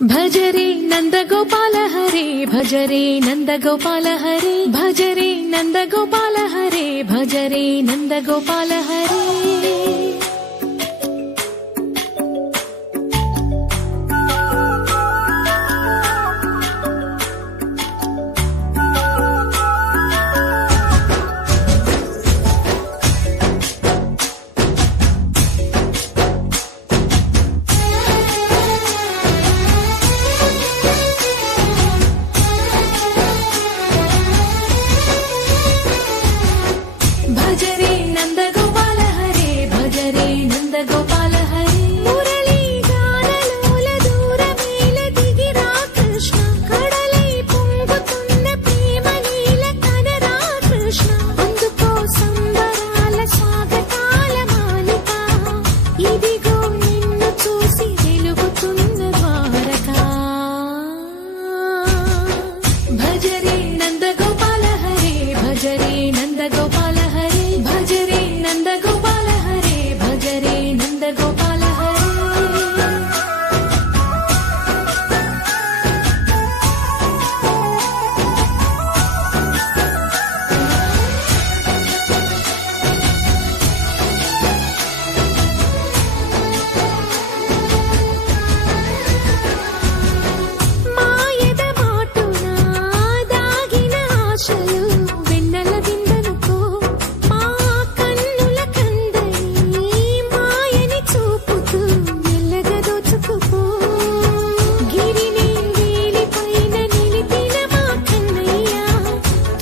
భజరే నందగోపాల హరే భజరే నందగోపాల హరే భజరే నందగోపాల హరే భజరే నందగోపాల హరే భజరే నందగోపాల హరే భజరే నందగోపాల హరే మురళీ గానలోల దూరమేల దిగిరా కృష్ణ కడలై పొంగుతున్న ప్రేమ నీల కనరా కృష్ణ అందుకో సంబరాల స్వాగతాల మాలిక ఇదిగో నిన్ను చూసి వెలుగుతున్న ద్వారకా భజరే నందగోపాల హరే భజరే నందగోపాల భజరే నందగోపాల హరే భజరే నందగోపాల హరే మాయద మాటున దాగిన ఆశలు వెన్నెల దిందనుకో మా కన్నుల కందని మాయని చూపుతూ మెల్లగా దోచుకుపో గిరిని వేలిపైన నిలిపిన మా కన్నయ్య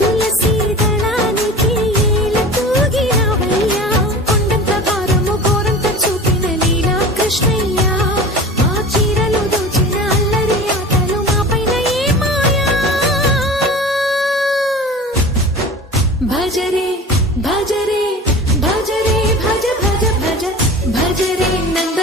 తులసి దళానికి ఏల తూగినవయ్యా కొండంత భారము గోరంత చూపిన లీలా కృష్ణయ్య మా చీరలు దోచిన అల్లరి ఆటలు మాపైన ఏ మాయా భజరే భజరే భజరే భజ భజ భజ భజరే నంద